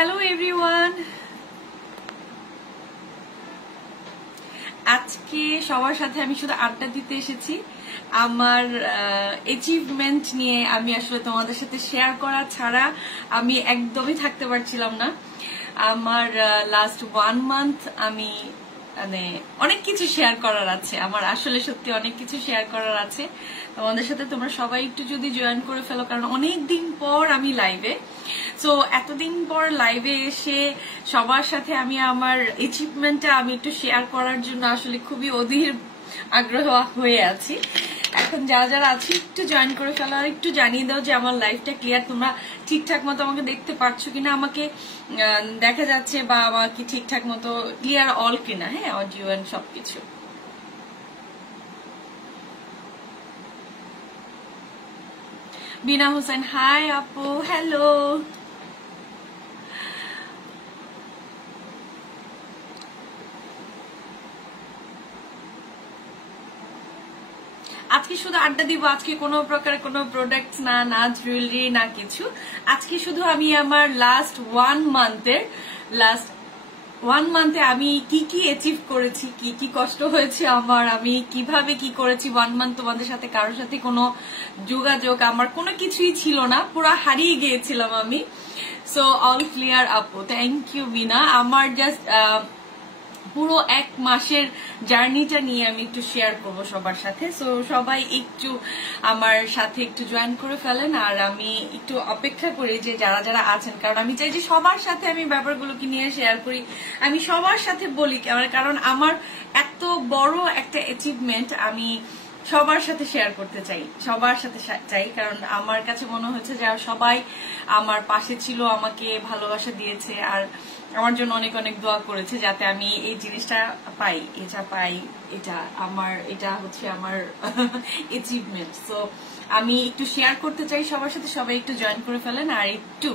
Hello everyone, আজকে সবার সাথে আমি শুধু আড্ডা দিতে এসেছি। আমার অ্যাচিভমেন্ট নিয়ে আমি আসলে তোমাদের সাথে শেয়ার করা ছাড়া আমি একদমই থাকতে পারছিলাম না। আমার লাস্ট 1 মান্থ আমি মানে অনেক কিছু শেয়ার করার আছে, আমার আসলে সত্যি অনেক কিছু শেয়ার করার আছে তোমাদের সাথে। তোমরা সবাই একটু যদি জয়েন করে ফেলো, কারণ অনেক দিন পর আমি লাইভে। সো এতদিন পর লাইভে এসে সবার সাথে আমি আমার অ্যাচিভমেন্টটা আমি একটু শেয়ার করার জন্য আসলে খুবই অধীর আগ্রহ হয়ে আছি। এখন যারা যারা আছি একটু জয়েন করে ফেলো, আর একটু জানিয়ে দাও যে আমার লাইভটা ক্লিয়ার, তোমরা ঠিকঠাক মতো আমাকে দেখতে পাচ্ছ কিনা, আমাকে দেখা যাচ্ছে বা আমাকে ঠিকঠাক মতো ক্লিয়ার অল কিনা, হ্যাঁ, অডিও এন্ড সবকিছু। বিনা হোসেন, হাই আপু, হ্যালো। আজকে শুধু আড্ডা দিব, আজকে কোনো প্রকার কোনো প্রোডাক্ট না, না জুয়েলারি না কিছু। আজকে শুধু আমি আমার লাস্ট 1 মান্থে আমি কি কি অ্যাচিভ করেছি, কি কি কষ্ট হয়েছে আমার, আমি কিভাবে কি করেছি 1 মান্থ। তোমাদের সাথে কারোর সাথে কোনো যোগাযোগ আমার কোনো কিছুই ছিল না, পুরো হারিয়ে গিয়েছিলাম আমি। সো অল ক্লিয়ার আপু, থ্যাংক ইউ বিনা। আমার জাস্ট পুরো 1 মাসের জার্নিটা নিয়ে আমি একটু শেয়ার করবো সবার সাথে। সো সবাই একটু আমার সাথে একটু জয়েন করে ফেলেন, আর আমি একটু অপেক্ষা করি যে যারা যারা আছেন, কারণ আমি চাই যে সবার সাথে আমি ব্যাপারগুলোকে নিয়ে শেয়ার করি, আমি সবার সাথে বলি, কারণ আমার এত বড় একটা অ্যাচিভমেন্ট আমি সবার সাথে শেয়ার করতে চাই, সবার সাথে চাই। কারণ আমার কাছে মনে হচ্ছে যে সবাই আমার পাশে ছিল, আমাকে ভালোবাসা দিয়েছে, আর আমার জন্য অনেক অনেক দোয়া করেছে যাতে আমি এই জিনিসটা পাই, এটা হচ্ছে আমার অ্যাচিভমেন্ট। সো আমি একটু শেয়ার করতে চাই সবার সাথে, সবাই একটু জয়েন করে ফেলেন। আর একটু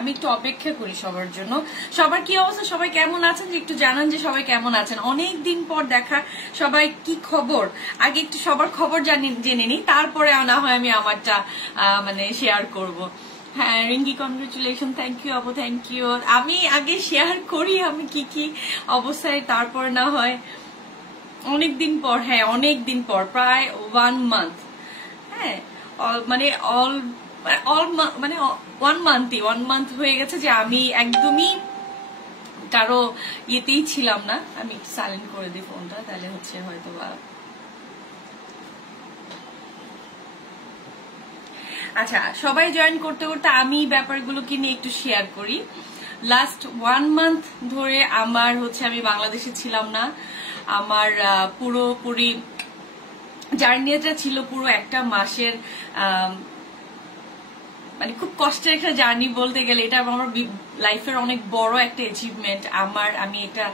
আমি একটু অপেক্ষা করি সবার জন্য। সবার কি অবস্থা, সবাই কেমন আছেন, যে একটু জানান যে সবাই কেমন আছেন। অনেক দিন পর দেখা, সবাই কি খবর, আগে একটু সবার খবর জেনে নিই, তারপরে না হয় আমি আমারটা মানে শেয়ার করব। হ্যাঁ রিঙ্কি, কনগ্রেচুলেশন, থ্যাংক ইউ আপু, থ্যাংক ইউ। আমি আগে শেয়ার করি আমি কি কি অবস্থায়, তারপর না হয়। অনেকদিন পর, হ্যাঁ অনেকদিন পর, প্রায় 1 মান্থ, হ্যাঁ মানে মানে 1 মান্থ হয়ে গেছে যে আমি একদমই কারো ইয়েতেই ছিলাম না। আমি সাইলেন্ট করে দিই ফোনটা, তাহলে হচ্ছে হয়তো বা। আচ্ছা, সবাই জয়েন করতে করতে আমি ব্যাপারগুলোকে নিয়ে একটু শেয়ার করি। লাস্ট 1 মান্থ ধরে আমার হচ্ছে আমি বাংলাদেশে ছিলাম না। আমার পুরোপুরি জার্নিটা ছিল পুরো 1 মাসের, মানে খুব কষ্টের একটা জার্নি বলতে গেলে। এটা আমার লাইফের অনেক বড় একটা অ্যাচিভমেন্ট। আমি এটা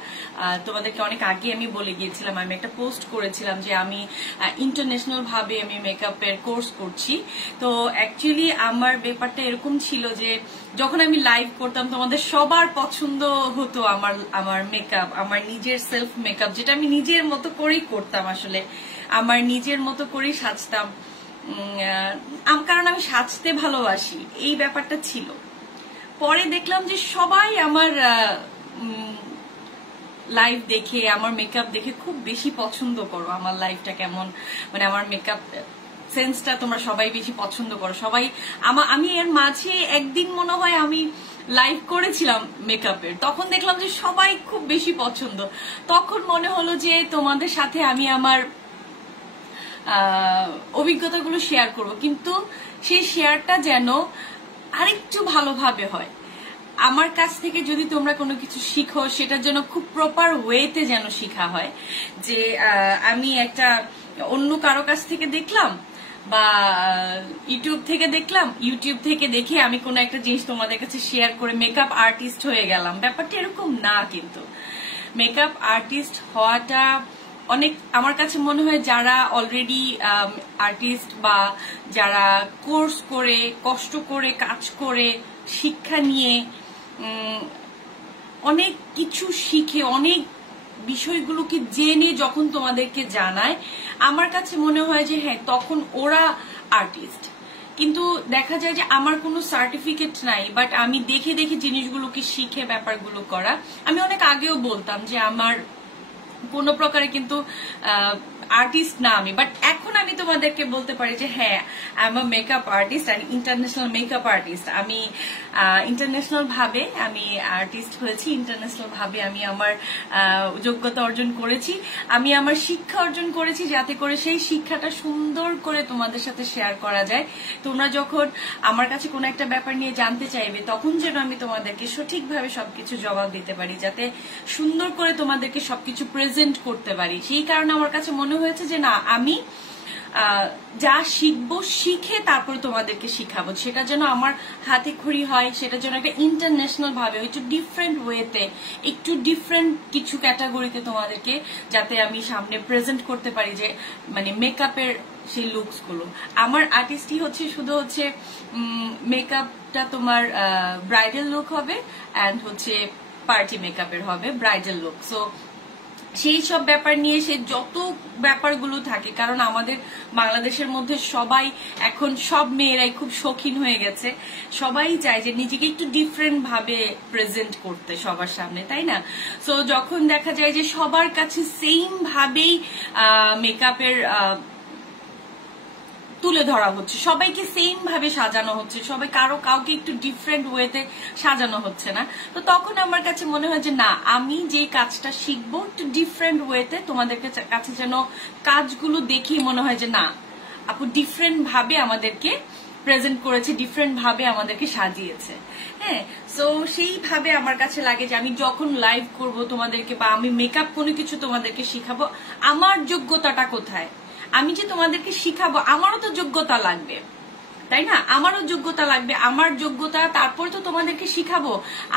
তোমাদেরকে অনেক আগে আমি বলে গিয়েছিলাম, আমি একটা পোস্ট করেছিলাম যে আমি ইন্টারন্যাশনাল ভাবে আমি মেকআপের কোর্স করছি। তো অ্যাকচুয়ালি আমার ব্যাপারটা এরকম ছিল যে যখন আমি লাইভ করতাম তোমাদের সবার পছন্দ হতো আমার মেকআপ, আমার নিজের সেলফ মেকআপ, যেটা আমি নিজের মতো করেই করতাম, আসলে আমার নিজের মতো করেই সাজতাম, কারণ আমি সাজতে ভালোবাসি, এই ব্যাপারটা ছিল। পরে দেখলাম যে সবাই আমার লাইভ দেখে, আমার মেকআপ দেখে খুব বেশি পছন্দ করো, আমার লাইফটা কেমন, মানে আমার মেকআপ সেন্সটা তোমরা সবাই বেশি পছন্দ করো। সবাই আমি এর মাঝে একদিন মনে হয় আমি লাইভ করেছিলাম মেকআপের, তখন দেখলাম যে সবাই খুব বেশি পছন্দ। তখন মনে হলো যে তোমাদের সাথে আমি আমার অভিজ্ঞতাগুলো শেয়ার করব, কিন্তু সেই শেয়ারটা যেন আরেকটু ভালোভাবে হয়। আমার কাছ থেকে যদি তোমরা কোনো কিছু শিখো, সেটার জন্য খুব প্রপার ওয়েতে যেন শেখা হয়। যে আমি একটা অন্য কারো কাছ থেকে দেখলাম বা ইউটিউব থেকে দেখে আমি কোনো একটা জিনিস তোমাদের কাছে শেয়ার করে মেকআপ আর্টিস্ট হয়ে গেলাম, ব্যাপারটা এরকম না। কিন্তু মেকআপ আর্টিস্ট হওয়াটা অনেক, আমার কাছে মনে হয় যারা অলরেডি আর্টিস্ট বা যারা কোর্স করে, কষ্ট করে, কাজ করে, শিক্ষা নিয়ে অনেক কিছু শিখে, অনেক বিষয়গুলোকে জেনে যখন তোমাদেরকে জানায় আমার কাছে মনে হয় যে হ্যাঁ তখন ওরা আর্টিস্ট। কিন্তু দেখা যায় যে আমার কোনো সার্টিফিকেট নাই, বাট আমি দেখে দেখে জিনিসগুলোকে শিখে ব্যাপারগুলো করা। আমি অনেক আগেও বলতাম যে আমার কোনো প্রকারে কিন্তু আর্টিস্ট না আমি, বাট এখন আমি তোমাদেরকে বলতে পারি যে হ্যাঁ I am a makeup artist আর ইন্টারন্যাশনাল মেকআপ আর্টিস্ট। আমি ইন্টারন্যাশনাল ভাবে আমি আর্টিস্ট হয়েছি, ইন্টারন্যাশনাল ভাবে আমি আমার যোগ্যতা অর্জন করেছি, আমি আমার শিক্ষা অর্জন করেছি, যাতে করে সেই শিক্ষাটা সুন্দর করে তোমাদের সাথে শেয়ার করা যায়। তোমরা যখন আমার কাছে কোনো একটা ব্যাপার নিয়ে জানতে চাইবে তখন যেন আমি তোমাদেরকে সঠিকভাবে সবকিছু জবাব দিতে পারি, যাতে সুন্দর করে তোমাদেরকে সবকিছু প্রেজেন্ট করতে পারি। সেই কারণে আমার কাছে মনে হয়েছে যে না, আমি যা শিখবো শিখে তারপর তোমাদেরকে শিখাবো, সেটা যেন আমার হাতে খড়ি হয়, সেটা যেন একটা ইন্টারন্যাশনাল ভাবে একটু ডিফারেন্ট ওয়েতে, একটু ডিফারেন্ট কিছু ক্যাটাগরিতে তোমাদেরকে যাতে আমি সামনে প্রেজেন্ট করতে পারি, যে মানে মেকআপের সেই লুকস গুলো। আমার আর্টিস্টই হচ্ছে শুধু হচ্ছে মেকআপটা তোমার ব্রাইডাল লুক হবে অ্যান্ড হচ্ছে পার্টি মেকআপের হবে ব্রাইডাল লুক। সো সেই সব ব্যাপার নিয়ে সে যত ব্যাপারগুলো থাকে, কারণ আমাদের বাংলাদেশের মধ্যে সবাই এখন সব মেয়েরাই খুব শৌখিন হয়ে গেছে, সবাই চায় যে নিজেকে একটু ডিফারেন্ট ভাবে প্রেজেন্ট করতে সবার সামনে, তাই না? সো যখন দেখা যায় যে সবার কাছে সেম ভাবেই মেকআপের তুলে ধরা হচ্ছে, সবাইকে সেম ভাবে সাজানো হচ্ছে, সবাই কাউকে একটু ডিফারেন্ট ওয়েতে সাজানো হচ্ছে না, তো তখন আমার কাছে মনে হয় যে না, আমি যে কাজটা শিখবো একটু ডিফারেন্ট ওয়েতে তোমাদের কাছে যেন কাজগুলো দেখেই মনে হয় যে না, আপু ডিফারেন্ট ভাবে আমাদেরকে প্রেজেন্ট করেছে, ডিফারেন্ট ভাবে আমাদেরকে সাজিয়েছে। হ্যাঁ, সো সেইভাবে আমার কাছে লাগে যে আমি যখন লাইভ করব তোমাদেরকে, বা আমি মেকআপ কোনো কিছু তোমাদেরকে শিখাবো, আমার যোগ্যতাটা কোথায়? আমি যে তোমাদেরকে শিখাবো আমারও তো যোগ্যতা লাগবে, তাই না? আমারও যোগ্যতা লাগবে, আমার যোগ্যতা, তারপর তো তোমাদেরকে শিখাবো।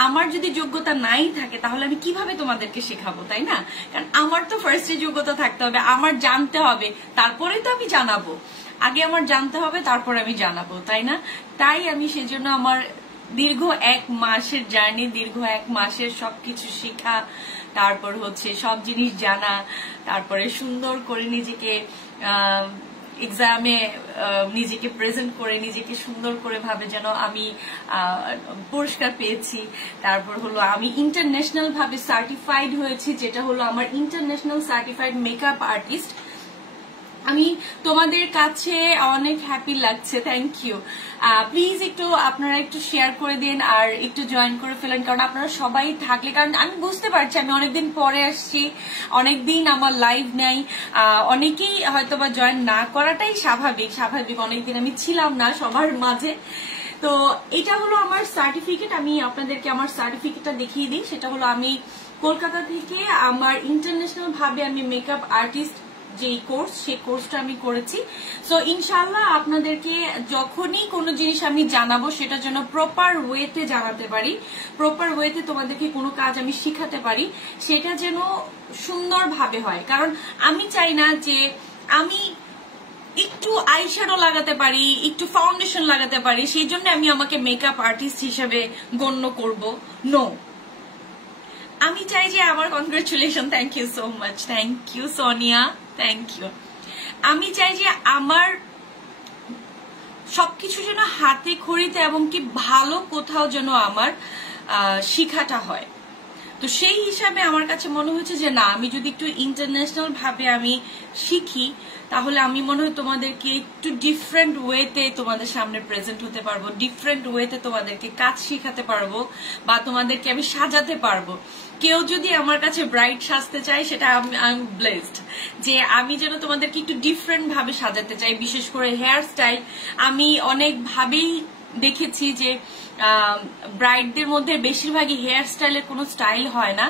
আমার যদি যোগ্যতা নাই থাকে তাহলে আমি কিভাবে তোমাদেরকে শেখাবো, তাই না? কারণ আমার তো ফার্স্টে যোগ্যতা থাকতে হবে, আমার জানতে হবে, তারপরে তো আমি জানাবো। আগে আমার জানতে হবে, তারপর আমি জানাবো, তাই না? তাই আমি সেজন্য আমার দীর্ঘ 1 মাসের জার্নি, দীর্ঘ 1 মাসের সবকিছু শেখা, তারপর হচ্ছে সব জিনিস জানা, তারপরে সুন্দর করে নিজেকে এক্সামে নিজেকে প্রেজেন্ট করে নিজেকে সুন্দর করে ভাবে যেন আমি পুরস্কার পেয়েছি। তারপর হলো আমি ইন্টারন্যাশনাল ভাবে সার্টিফাইড হয়েছি, যেটা হলো আমার ইন্টারন্যাশনাল সার্টিফাইড মেকআপ আর্টিস্ট। আমি তোমাদের কাছে অনেক হ্যাপি লাগছে, থ্যাংক ইউ। প্লিজ একটু আপনারা একটু শেয়ার করে দিন আর একটু জয়েন করে ফেলেন, কারণ আপনারা সবাই থাকলে, কারণ আমি বুঝতে পারছি আমি অনেকদিন পরে আসছি, অনেকদিন আমার লাইভ নাই, অনেকেই হয়তো বা জয়েন না করাটাই স্বাভাবিক, অনেকদিন আমি ছিলাম না সবার মাঝে। তো এটা হলো আমার সার্টিফিকেট, আমি আপনাদেরকে আমার সার্টিফিকেটটা দেখিয়ে দিই। সেটা হলো আমি কলকাতা থেকে আমার ইন্টারন্যাশনাল ভাবে আমি মেকআপ আর্টিস্ট যে কোর্স, সেই কোর্সটা আমি করেছি। সো ইনশাআল্লাহ আপনাদেরকে যখনই কোনো জিনিস আমি জানাবো সেটা যেন প্রপার ওয়েতে জানাতে পারি, প্রপার ওয়েতে তোমাদেরকে কোনো কাজ আমি শিখাতে পারি, সেটা যেন সুন্দরভাবে হয়। কারণ আমি চাই না যে আমি একটু আইশ্যাডো লাগাতে পারি, একটু ফাউন্ডেশন লাগাতে পারি, সেই জন্য আমি আমাকে মেকআপ আর্টিস্ট হিসেবে গণ্য করব। নো, আমি চাই যে আমার congratulation, thank you so much, thank you Sonia, thank you. আমি চাই যে আমার সবকিছু যেন হাতে খড়িতে এবং কি ভালো কোথাও যেন আমার শিখাটা হয়। তো সেই হিসাবে আমার কাছে মনে হচ্ছে যে না, আমি যদি একটু ইন্টারন্যাশনাল ভাবে আমি শিখি তাহলে আমি মনে হয় তোমাদেরকে একটু ডিফারেন্ট ওয়েতে তোমাদের সামনে প্রেজেন্ট হতে পারবো, ডিফারেন্ট ওয়েতে তোমাদেরকে কাজ শিখাতে পারবো, বা তোমাদেরকে আমি সাজাতে পারবো। কেউ যদি আমার কাছে ব্রাইট সাজতে চায়, সেটা আমি ব্লেসড যে আমি যেন তোমাদেরকে একটু ডিফারেন্ট ভাবে সাজাতে চাই। বিশেষ করে হেয়ার স্টাইল আমি অনেক ভাবেই দেখেছি যে ব্রাইডদের মধ্যে বেশিরভাগই হেয়ার স্টাইলের কোনো স্টাইল হয় না,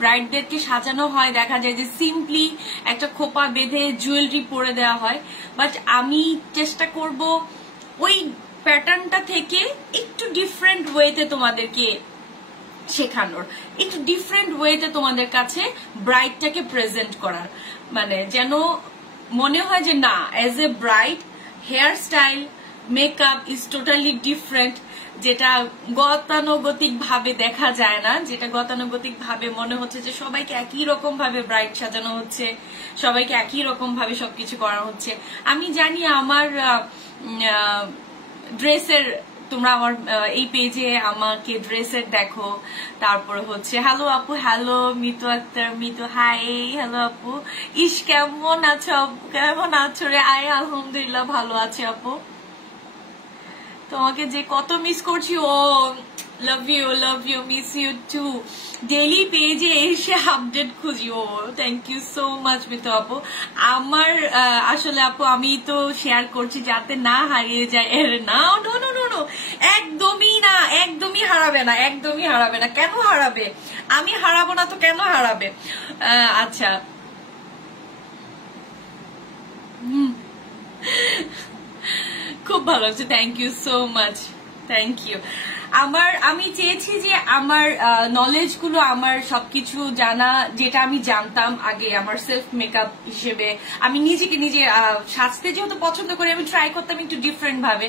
ব্রাইডদেরকে সাজানো হয়, দেখা যায় যে সিম্পলি একটা খোপা বেঁধে জুয়েলারি পরে দেওয়া হয়। বাট আমি চেষ্টা করব ওই প্যাটার্নটা থেকে একটু ডিফারেন্ট ওয়েতে তোমাদেরকে শেখানোর, একটু ডিফারেন্ট ওয়েতে তোমাদের কাছে ব্রাইডটাকে প্রেজেন্ট করার, মানে যেন মনে হয় যে না, as a bride hair style makeup is totally different, যেটা গতানুগতিক ভাবে দেখা যায় না, যেটা গতানুগতিক ভাবে মনে হচ্ছে যে সবাইকে একই রকম ভাবে ব্রাইট সাজানো হচ্ছে, সবাইকে একই রকম ভাবে সবকিছু করা হচ্ছে। আমি জানি আমার ড্রেসের, তোমরা আমার এই পেজে আমাকে ড্রেসের দেখো, তারপরে হচ্ছে হ্যালো আপু, hello Mitu Akter, Mitu hi, hello আপু, ইস কেমন আছো আপু, কেমন আছো রে? আলহামদুলিল্লাহ ভালো আছি আপু, তোমাকে যে কত মিস করছি। Oh love you, miss you too. Daily পেজে এসে আপডেট খুঁজি। Oh thank you so much Mitu আপু। আমার আসলে আপু আমি তো শেয়ার করছি যাতে না হারিয়ে যায়। এর না, নো নো নো নো, একদমই না, একদমই হারাবে না, একদমই হারাবে না। কেন হারাবে? আমি হারাবো না তো কেন হারাবে? আচ্ছা, খুব ভালো হচ্ছে, thank you so much, thank you. আমি চেয়েছি যে আমার নলেজ গুলো, আমার সবকিছু জানা, যেটা আমি জানতাম আগে আমার সেলফ মেকআপ হিসেবে, আমি নিজেকে নিজে সাজতে যেহেতু পছন্দ করি, আমি ট্রাই করতাম একটু ডিফারেন্ট ভাবে।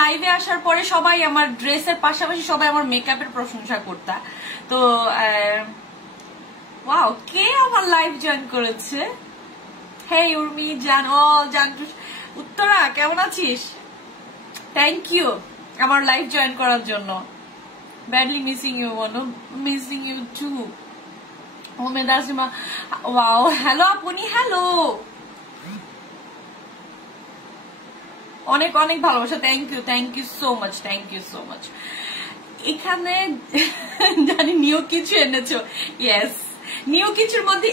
লাইভে আসার পরে সবাই আমার ড্রেসের পাশাপাশি সবাই আমার মেকআপের প্রশংসা করতা। তো ওয়াও, কে আমার লাইভ জয়েন করেছে? হে উর্মি জান, ও জান, উত্তরা কেমন আছিস? থ্যাংক ইউ আমার লাইভ জয়েন করার জন্য। ব্যাডলি মিসিং ইউ, মনো মিসিং ইউ টু। ওমেদা সিমা, ওয়াও, হ্যালো আপনি, হ্যালো, অনেক অনেক ভালোবাসা, thank you so much, thank you so much. এখানে জানি নিউ কিছু এনেছো। ইয়েস, নিউ কিছুর মধ্যে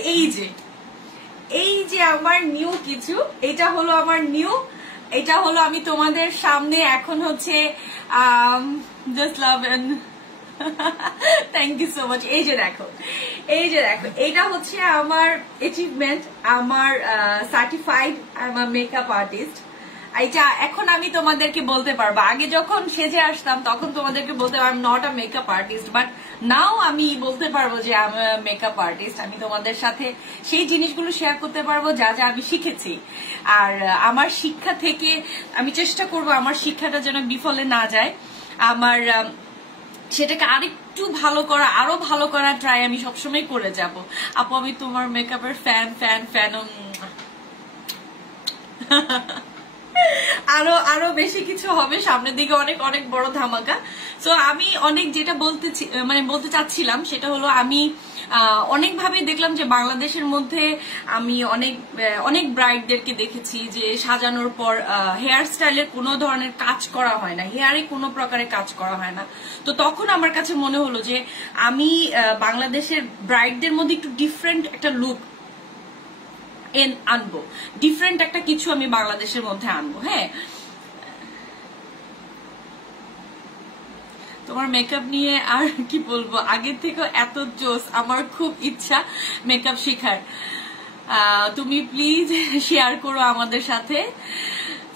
এই যে আমার নিউ কিছু, এটা হলো আমার নিউ, এটা হলো আমি তোমাদের সামনে এখন হচ্ছে just love and thank you so much. এই যে দেখো, এটা হচ্ছে আমার অ্যাচিভমেন্ট, আমার certified I am a makeup artist. এটা এখন আমি তোমাদেরকে বলতে পারবো, আগে যখন সেজে আসতাম তখন তোমাদেরকে বলতে পারবো not a makeup artist, but now আমি বলতে পারবো যে আমি মেকআপ আর্টিস্ট। আমি তোমাদের সাথে সেই জিনিসগুলো শেয়ার করতে পারবো যা যা আমি শিখেছি। আর আমার শিক্ষা থেকে আমি চেষ্টা করবো আমার শিক্ষাটা যেন বিফলে না যায়, আমার সেটাকে আরেকটু ভালো করা, আরো ভালো করা ট্রাই আমি সবসময় করে যাব। আপু আমি তোমার মেকআপের ফ্যান ফ্যান ফ্যান। আরো বেশি কিছু হবে সামনের দিকে, অনেক অনেক বড় ধামাকা। সো আমি অনেক যেটা বলতে চাচ্ছিলাম সেটা হলো, আমি অনেকভাবে দেখলাম যে বাংলাদেশের মধ্যে আমি অনেক ব্রাইডদেরকে দেখেছি যে সাজানোর পর হেয়ার স্টাইলের কোনো ধরনের কাজ করা হয় না, হেয়ারে কোনো প্রকারের কাজ করা হয় না। তো তখন আমার কাছে মনে হলো যে আমি বাংলাদেশের ব্রাইডদের মধ্যে একটু ডিফারেন্ট একটা লুক আনবো, ডিফারেন্ট একটা কিছু আমি বাংলাদেশের মধ্যে আনবো। হ্যাঁ, তোমার মেকআপ নিয়ে আর কি বলবো, আগের থেকে এত জোস, আমার খুব ইচ্ছা মেকআপ শেখার। তুমি প্লিজ শেয়ার করো আমাদের সাথে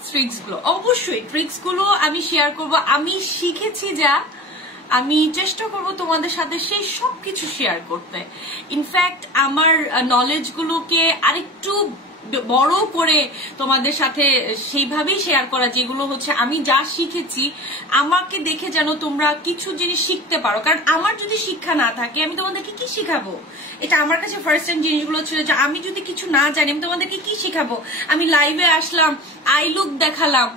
ট্রিক্স গুলো। অবশ্যই ট্রিক্স গুলো আমি শেয়ার করব, আমি শিখেছি যা আমি চেষ্টা করব তোমাদের সাথে সেই সবকিছু শেয়ার করতে। ইনফ্যাক্ট আমার নলেজ গুলোকে আরেকটু বড় করে তোমাদের সাথে সেইভাবেই শেয়ার করা, যেগুলো হচ্ছে আমি যা শিখেছি আমাকে দেখে যেন তোমরা কিছু জিনিস শিখতে পারো। কারণ আমার যদি শিক্ষা না থাকে আমি তোমাদেরকে কি শিখাবো? এটা আমার কাছে ফার্স্ট টাইম জিনিসগুলো ছিল যে আমি যদি কিছু না জানি আমি তোমাদেরকে কি শিখাবো? আমি লাইভে আসলাম, আই লুক দেখালাম,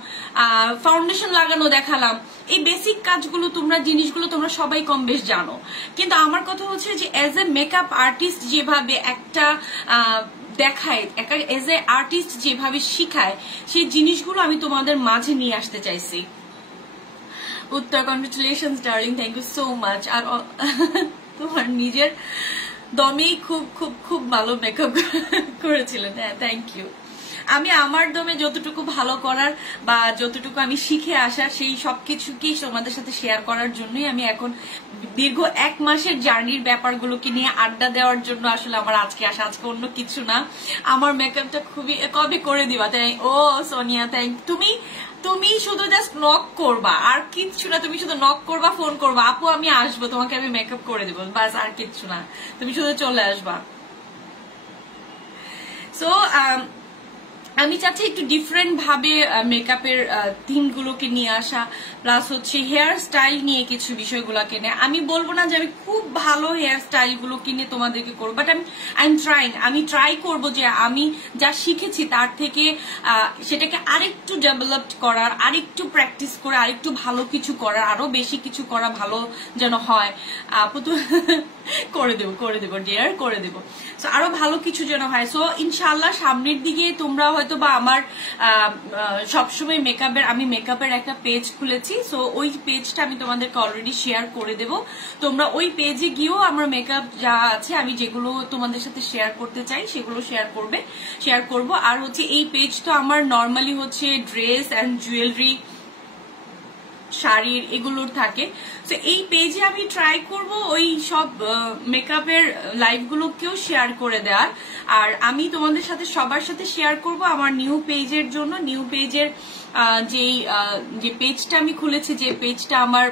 ফাউন্ডেশন লাগানো দেখালাম, এই বেসিক কাজগুলো জিনিসগুলো তোমরা সবাই কম বেশ জানো। কিন্তু আমার কথা হচ্ছে যে এজ এ মেকআপ আর্টিস্ট যেভাবে একটা দেখায়, এজ এ আর্টিস্ট যেভাবে শিখায়, সেই জিনিসগুলো আমি তোমাদের মাঝে নিয়ে আসতে চাইছি। উত্তর, congratulations darling, thank you so much. আর তোমার নিজের দমেই খুব খুব খুব ভালো মেকআপ করেছিলেন। হ্যাঁ, থ্যাংক ইউ। আমি আমার দমে যতটুকু ভালো করার বা যতটুকু আমি শিখে আসার সেই সবকিছুকেই তোমাদের সাথে শেয়ার করার জন্যই আমি এখন দীর্ঘ 1 মাসের জার্নির ব্যাপারগুলোকে নিয়ে আড্ডা দেওয়ার জন্য আসলে আমার আজকে আসা, আজকে অন্য কিছু না। আমার মেকআপটা খুবই কবে করে দিবা? তাই ও সোনিয়া, থ্যাংক। তুমি শুধু জাস্ট নক করবা, আর কিচ্ছু না। তুমি শুধু নক করবা, ফোন করবা, আপু আমি আসবো, তোমাকে আমি মেকআপ করে দেবো, বাস, আর কিচ্ছু না। তুমি শুধু চলে আসবা। সো আমি চাচ্ছি একটু ডিফারেন্ট ভাবে মেকআপের থিম গুলোকে নিয়ে আসা, প্লাস হচ্ছে হেয়ার স্টাইল নিয়ে কিছু বিষয়গুলোকে নিয়ে। আমি বলবো না যে আমি খুব ভালো হেয়ার স্টাইল গুলো কিনে তোমাদেরকে করবো, বাট আমি ট্রাই করবো যে আমি যা শিখেছি তার থেকে সেটাকে আরেকটু ডেভেলপড করার, আরেকটু প্র্যাকটিস করে আরেকটু ভালো কিছু করার, আরো বেশি কিছু করা ভালো যেন হয়। করে দেবো ডিয়ার, করে দেবো। সো আরো ভালো কিছু যেন হয়। সো ইনশাআল্লাহ সামনের দিকে তোমরা হয়তো বা আমার সবসময় আমি মেকআপের একটা পেজ খুলেছি, সো ওই পেজটা আমি তোমাদেরকে অলরেডি শেয়ার করে দেব। তোমরা ওই পেজে গিয়েও আমার মেকআপ যা আছে আমি যেগুলো তোমাদের সাথে শেয়ার করতে চাই সেগুলো শেয়ার করব। আর হচ্ছে এই পেজ তো আমার নর্মালি হচ্ছে ড্রেস অ্যান্ড জুয়েলারি, শাড়ির এগুলোর থাকে। তো এই পেজে আমি ট্রাই করব ওই সব মেকআপের লাইভ গুলোকেও শেয়ার করে দেওয়ার। আর আমি তোমাদের সাথে সবার সাথে শেয়ার করব আমার নিউ পেজের জন্য, নিউ পেজের যে পেজটা আমি খুলেছি, যে পেজটা আমার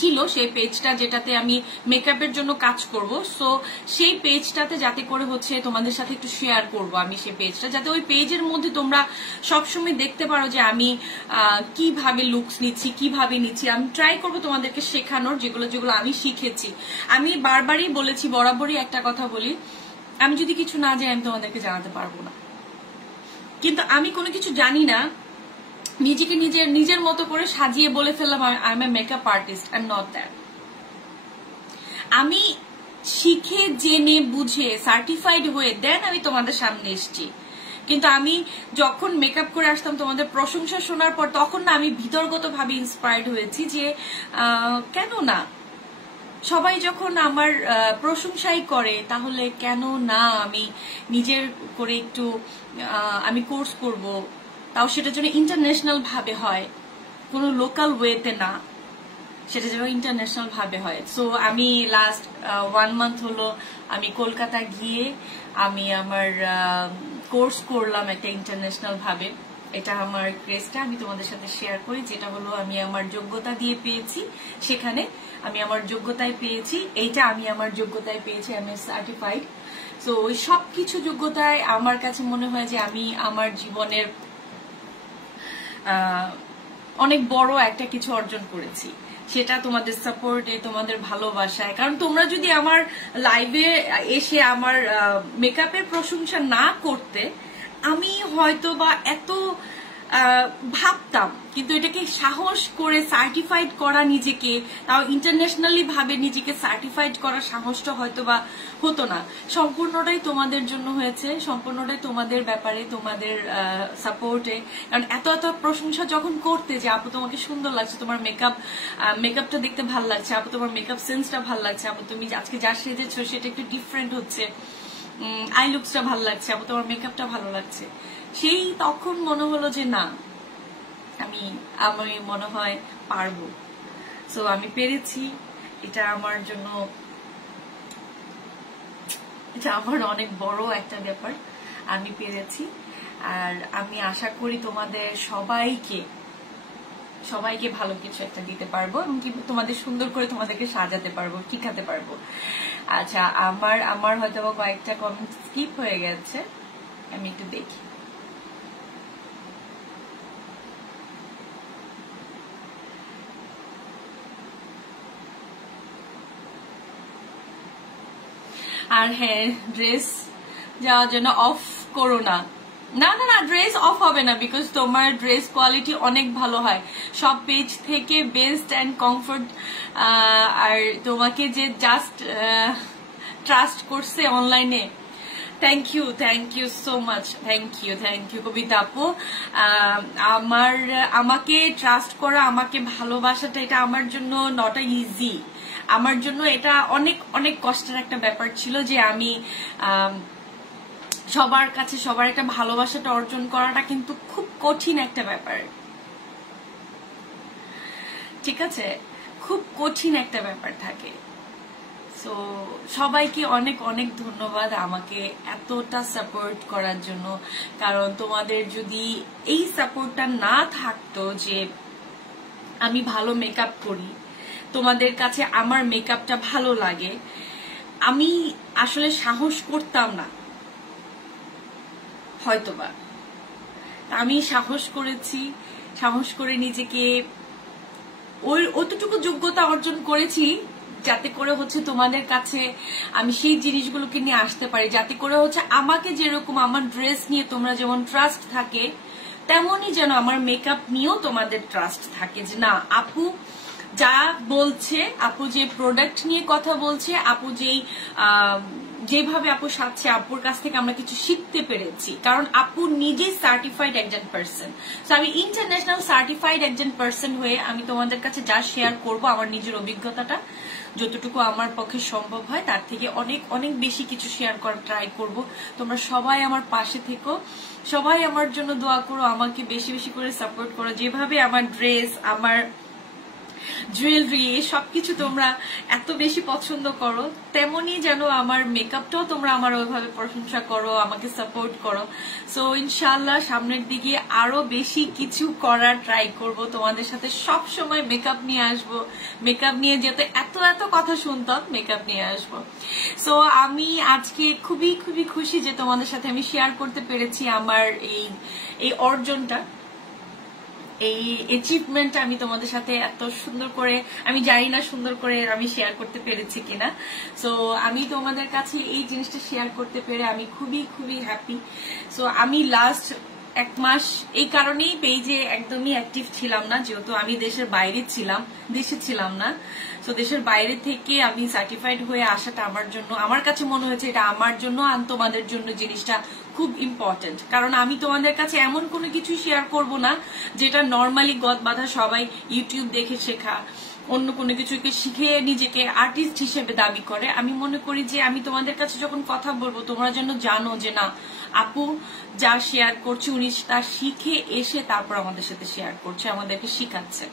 ছিল, সেই পেজটা যেটাতে আমি মেকআপের জন্য কাজ করব। সো সেই পেজটাতে যাতে করে হচ্ছে তোমাদের সাথে একটু শেয়ার করব আমি সেই পেজটা, যাতে ওই পেজের মধ্যে তোমরা সবসময় দেখতে পারো যে আমি কিভাবে লুকস নিচ্ছি, কিভাবে নিচ্ছি। আমি ট্রাই করব তোমাদেরকে শেখানোর, যেগুলো আমি শিখেছি। আমি বারবারই বলেছি, বরাবরই একটা কথা বলি, আমি যদি কিছু না জানি আমি তোমাদেরকে জানাতে পারবো না। কিন্তু আমি কোনো কিছু জানি না, নিজেকে নিজের মতো করে সাজিয়ে বলে ফেললাম I M A makeup artist. I am not that. আমি শিখে জেনে বুঝে সার্টিফাইড হয়ে দেন আমি তোমাদের সামনে এসেছি। কিন্তু আমি যখন মেকআপ করে আসতাম তোমাদের প্রশংসা শোনার পর, তখন না আমি ভিতরগত ভাবে ইন্সপায়ার্ড হয়েছি যে কেন না, সবাই যখন আমার প্রশংসাই করে তাহলে কেন না আমি নিজের করে একটু আমি কোর্স করব, তাও সেটা যেন ইন্টারন্যাশনাল ভাবে হয়, কোনো লোকাল ওয়েতে না, সেটা যেন ইন্টারন্যাশনাল ভাবে হয়। সো আমি লাস্ট 1 মান্থ হলো আমি কলকাতা গিয়ে আমি আমার কোর্স করলাম একটা ইন্টারন্যাশনাল ভাবে। এটা আমার ক্রেজটা আমি তোমাদের সাথে শেয়ার করি, যেটা হলো আমি আমার যোগ্যতা দিয়ে পেয়েছি, সেখানে আমি আমার যোগ্যতায় পেয়েছি, এইটা আমি আমার যোগ্যতায় পেয়েছি, আমি সার্টিফাইড। সো ওই সবকিছু যোগ্যতায় আমার কাছে মনে হয় যে আমি আমার জীবনের অনেক বড় একটা কিছু অর্জন করেছি, সেটা তোমাদের সাপোর্টে, তোমাদের ভালোবাসায়। কারণ তোমরা যদি আমার লাইভে এসে আমার মেকআপের প্রশংসা না করতে, আমি হয়তো বা এত ভাবতাম, কিন্তু এটাকে সাহস করে সার্টিফাইড করা নিজেকে, তাও ইন্টারন্যাশনালি ভাবে নিজেকে সার্টিফাইড করার সাহসটা হয়তো বা হতো না। সম্পূর্ণটাই তোমাদের জন্য হয়েছে, সম্পূর্ণটাই তোমাদের ব্যাপারে, তোমাদের সাপোর্টে। কারণ এত প্রশংসা যখন করতে যে আপু তোমাকে সুন্দর লাগছে, তোমার মেকআপটা দেখতে ভালো লাগছে, আপু তোমার মেকআপ সেন্সটা ভালো লাগছে, আপু তুমি আজকে যা সেজেছো সেটা একটু ডিফারেন্ট হচ্ছে, আই লুকসটা ভালো লাগছে, আপু তোমার মেকআপটা ভালো লাগছে, সেই তখন মনে হলো যে না, আমি মনে হয় পারবো। সো আমি পেরেছি, এটা আমার জন্য, এটা আমার অনেক বড় একটা ব্যাপার, আমি পেরেছি। আর আমি আশা করি তোমাদের সবাইকে ভালো কিছু একটা দিতে পারবো, এবং কি তোমাদের সুন্দর করে তোমাদেরকে সাজাতে পারবো, শিখাতে পারবো। আচ্ছা, আমার হয়তো কয়েকটা কমেন্ট স্কিপ হয়ে গেছে, আমি একটু দেখি। আর হ্যাঁ, ড্রেস যাওয়ার জন্য অফ করো না। না না না, ড্রেস অফ হবে না, বিকজ তোমার ড্রেস কোয়ালিটি অনেক ভালো হয় সব পেজ থেকে, বেস্ট অ্যান্ড কমফোর্ট। আর তোমাকে যে জাস্ট ট্রাস্ট করছে অনলাইনে, thank you so much, thank you Kabita আপু। আমাকে ট্রাস্ট করা, আমাকে ভালোবাসাটা, এটা আমার জন্য নট ইজি। আমার জন্য এটা অনেক অনেক কষ্টের একটা ব্যাপার ছিল, যে আমি সবার কাছে সবার একটা ভালোবাসাটা অর্জন করাটা কিন্তু খুব কঠিন একটা ব্যাপার, ঠিক আছে, খুব কঠিন একটা ব্যাপার থাকে। সো সবাইকে অনেক অনেক ধন্যবাদ আমাকে এতটা সাপোর্ট করার জন্য। কারণ তোমাদের যদি এই সাপোর্টটা না থাকতো, যে আমি ভালো মেকআপ করি, তোমাদের কাছে আমার মেকআপটা ভালো লাগে, আমি আসলে সাহস করতাম না হয়তোবা। আমি সাহস করেছি, সাহস করে নিজেকে ওই অতটুকু যোগ্যতা অর্জন করেছি যাতে করে হচ্ছে তোমাদের কাছে আমি সেই জিনিসগুলোকে নিয়ে আসতে পারি, যাতে করে হচ্ছে আমাকে যেরকম আমার ড্রেস নিয়ে তোমরা যেমন ট্রাস্ট থাকে তেমনই যেন আমার মেকআপ নিয়েও তোমাদের ট্রাস্ট থাকে, যে না আপু যা বলছে, আপু যে প্রোডাক্ট নিয়ে কথা বলছে, আপু যেভাবে আপু সাজছে, আপুর কাছ থেকে আমরা কিছু শিখতে পেরেছি, কারণ আপু নিজেই সার্টিফাইড একজন পার্সন। তো আমি ইন্টারন্যাশনাল সার্টিফাইড একজন পার্সন হয়ে আমি তোমাদের কাছে যা শেয়ার করব আমার নিজের অভিজ্ঞতাটা যতটুকু আমার পক্ষে সম্ভব হয় তার থেকে অনেক অনেক বেশি কিছু শেয়ার করার ট্রাই করব। তোমরা সবাই আমার পাশে থেকো, সবাই আমার জন্য দোয়া করো, আমাকে বেশি বেশি করে সাপোর্ট করো। যেভাবে আমার ড্রেস, আমার জুয়েলারি সবকিছু তোমরা এত বেশি পছন্দ করো, তেমনি যেন আমার মেকআপটাও তোমরা আমার ওইভাবে প্রশংসা করো, আমাকে সাপোর্ট করো। সো ইনশাআল্লাহ সামনের দিকে আরো বেশি কিছু করার ট্রাই করব, তোমাদের সাথে সব সময় মেকআপ নিয়ে আসবো, মেকআপ নিয়ে যেতে এত এত কথা শুনতাম, মেকআপ নিয়ে আসবো। সো আমি আজকে খুবই খুবই খুশি যে তোমাদের সাথে আমি শেয়ার করতে পেরেছি আমার এই অর্জনটা, এই অ্যাচিভমেন্ট আমি তোমাদের সাথে এত সুন্দর করে, আমি জানি না সুন্দর করে আমি শেয়ার করতে পেরেছি কিনা। সো আমি তোমাদের কাছে এই জিনিসটা শেয়ার করতে পেরে আমি খুবই খুবই হ্যাপি। সো আমি লাস্ট 1 মাস এই কারণেই পেজে একদমই অ্যাক্টিভ ছিলাম না, যেহেতু আমি দেশের বাইরে ছিলাম, দেশে ছিলাম না। তো দেশের বাইরে থেকে আমি সার্টিফাইড হয়ে আসাটা আমার জন্য, আমার কাছে মনে হয়েছে এটা আমার জন্য আর তোমাদের জন্য জিনিসটা খুব ইম্পর্টেন্ট, কারণ আমি তোমাদের কাছে এমন কোনো কিছু শেয়ার করব না যেটা নর্মালি গদ বাঁধা সবাই ইউটিউব দেখে শেখা, অন্য কোনো কিছুকে শিখে নিজেকে আর্টিস্ট হিসেবে দাবি করে। আমি মনে করি যে আমি তোমাদের কাছে যখন কথা বলবো তোমরা যেন জানো যে না আপু যা শেয়ার করছে উনি তা শিখে এসে তারপর আমাদের সাথে শেয়ার করছে, আমাদেরকে শিখাচ্ছে।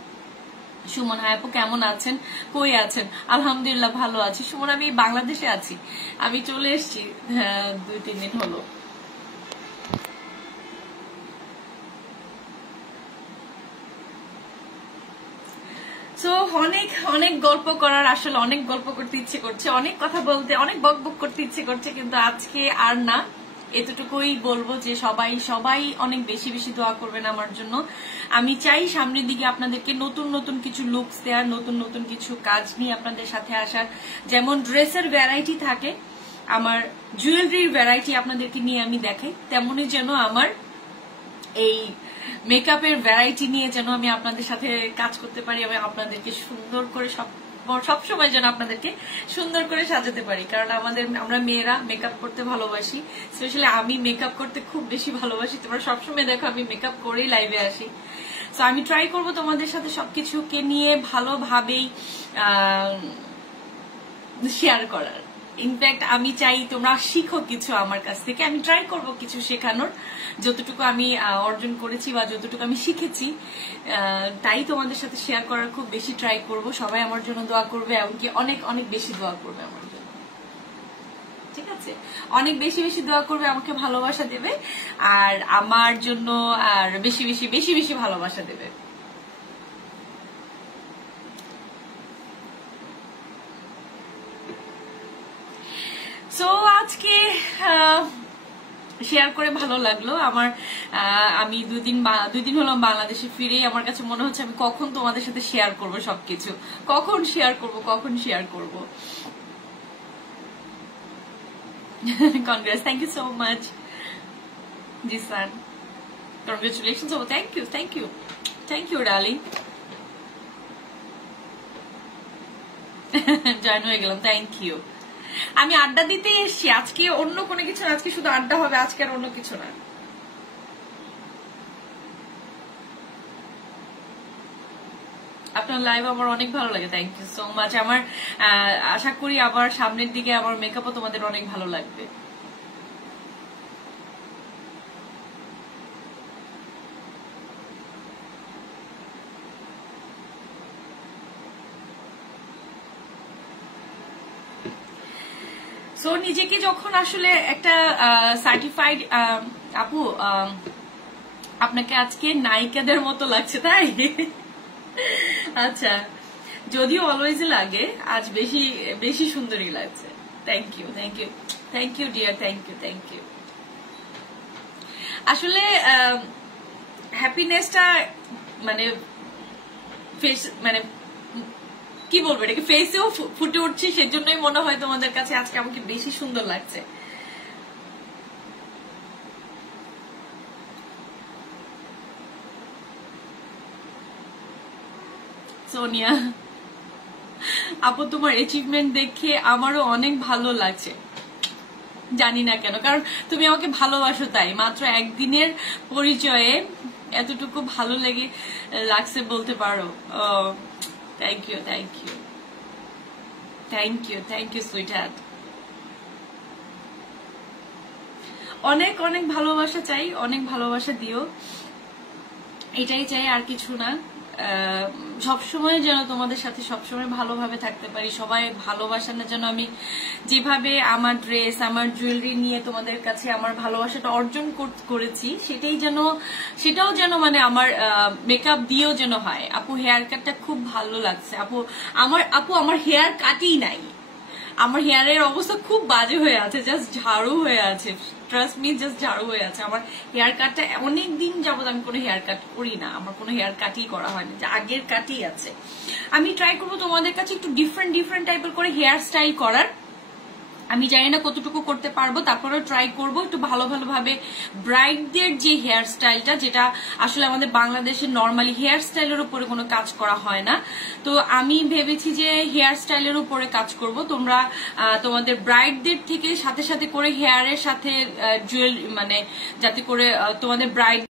সুমন, হাই আপু কেমন আছেন, কই আছেন? আলহামদুলিল্লাহ ভালো আছি সুমন, আমি বাংলাদেশে আছি, আমি চলে এসেছি 2-3 দিন হলো। সো অনেক অনেক গল্প করার, আসলে অনেক গল্প করতে ইচ্ছে করছে, অনেক কথা বলতে, অনেক বকবক করতে ইচ্ছে করছে, কিন্তু আজকে আর না, এতটুকুই বলবো যে সবাই সবাই অনেক বেশি বেশি দোয়া করবেন আমার জন্য। আমি চাই সামনের দিকে আপনাদেরকে নতুন নতুন কিছু লুকস দেওয়ার, নতুন নতুন কিছু কাজ নিয়ে আপনাদের সাথে আসার। যেমন ড্রেসের ভ্যারাইটি থাকে, আমার জুয়েলারির ভ্যারাইটি আপনাদেরকে নিয়ে আমি দেখাই, তেমনই যেন আমার এই মেকআপের ভ্যারাইটি নিয়ে যেন আমি আপনাদের সাথে কাজ করতে পারি, আমি আপনাদেরকে সুন্দর করে সবসময় যেন আপনাদেরকে সুন্দর করে সাজাতে পারি, কারণ আমরা মেয়েরা মেকআপ করতে ভালোবাসি, স্পেশালি আমি মেকআপ করতে খুব বেশি ভালোবাসি। তোমরা সবসময় দেখো আমি মেকআপ করেই লাইভে আসি। তো আমি ট্রাই করব তোমাদের সাথে সবকিছুকে নিয়ে ভালোভাবেই শেয়ার করার। ইনফ্যাক্ট আমি চাই তোমরা শিখো কিছু আমার কাছ থেকে, আমি ট্রাই করব কিছু শেখানোর, যতটুকু আমি অর্জন করেছি বা যতটুকু আমি শিখেছি তাই তোমাদের সাথে শেয়ার করার খুব বেশি ট্রাই করব। সবাই আমার জন্য দোয়া করবে, এমনকি অনেক অনেক বেশি দোয়া করবে আমার জন্য, ঠিক আছে? অনেক বেশি বেশি দোয়া করবে, আমাকে ভালোবাসা দেবে, আর আমার জন্য আর বেশি বেশি বেশি বেশি ভালোবাসা দেবে। সো আজকে শেয়ার করে ভালো লাগলো আমার। আমি 2 দিন হলো বাংলাদেশে ফিরে, আমার কাছে মনে হচ্ছে আমি কখন তোমাদের সাথে শেয়ার করব সবকিছু, কখন শেয়ার করব। Congrats, thank you so much Jisan, congratulations. Thank you darling, join হয়ে গেলাম, থ্যাংক ইউ। আমি আড্ডা দিতে এসছি আজকে, অন্য কোনো কিছু না, আজকে শুধু আড্ডা হবে, আজকে আর অন্য কিছু না। আপনার লাইভ আমার অনেক ভালো লাগে, থ্যাংক ইউ সো মাচ। আমার আশা করি আবার সামনের দিকে আমার মেকআপও তোমাদের অনেক ভালো লাগবে। সো নিজেকে যখন আসলে একটা সার্টিফাইড, আপু আপনাকে আজকে নায়িকাদের মতো লাগছে, তাই? আচ্ছা, যদিও অলওয়েজ লাগে, আজ বেশি বেশি সুন্দরী লাগছে। Thank you dear, thank you. আসলে হ্যাপিনেসটা মানে ফেস মানে কি বলবো এটাকে ফেসেও ফুটে উঠছে, সেজন্যই মনে হয় তোমাদের কাছে আজকে আমাকে বেশি সুন্দর লাগছে। সোনিয়া আপু তোমার অ্যাচিভমেন্ট দেখে আমারও অনেক ভালো লাগছে, জানি না কেন, কারণ তুমি আমাকে ভালোবাসো তাই। মাত্র একদিনের পরিচয়ে এতটুকু ভালো লাগছে বলতে পারো। Thank you thank you thank you thank you sweetheart. অনেক অনেক ভালোবাসা চাই, অনেক ভালোবাসা দিও, এটাই চাই, আর কিছু না। সবসময় যেন তোমাদের সাথে সবসময় ভালোভাবে থাকতে পারি, সবাই ভালোবাসা না, যেন আমি যেভাবে আমার ড্রেস আমার জুয়েলারি নিয়ে তোমাদের কাছে আমার ভালোবাসাটা অর্জন করেছি সেটাও যেন মানে আমার মেকআপ দিয়েও যেন হয়। আপু হেয়ার কাটটা খুব ভালো লাগছে। আপু আমার হেয়ার কাটই নাই, আমার হেয়ারের অবস্থা খুব বাজে হয়ে আছে, জাস্ট ঝাড়ু হয়ে আছে, ট্রাস্ট মি, জাস্ট ঝাড়ু হয়ে আছে। আমার হেয়ার কাটটা অনেকদিন যাবত আমি কোনো হেয়ার কাট করি না, আমার কোনো হেয়ার কাটই করা হয়নি, যে আগের কাটই আছে। আমি ট্রাই করবো তোমাদের কাছে একটু ডিফারেন্ট টাইপের করে হেয়ার স্টাইল করার। আমি জানি না কতটুকু করতে পারবো, তারপরেও ট্রাই করবো একটু ভালোভাবে ব্রাইডদের যে হেয়ার স্টাইলটা, যেটা আসলে আমাদের বাংলাদেশের নর্মালি হেয়ার স্টাইলের উপরে কোনো কাজ করা হয় না, তো আমি ভেবেছি যে হেয়ার স্টাইলের উপরে কাজ করব। তোমরা তোমাদের ব্রাইডদের থেকে সাথে করে হেয়ারের সাথে জুয়েলারি, মানে যাতে করে তোমাদের ব্রাইড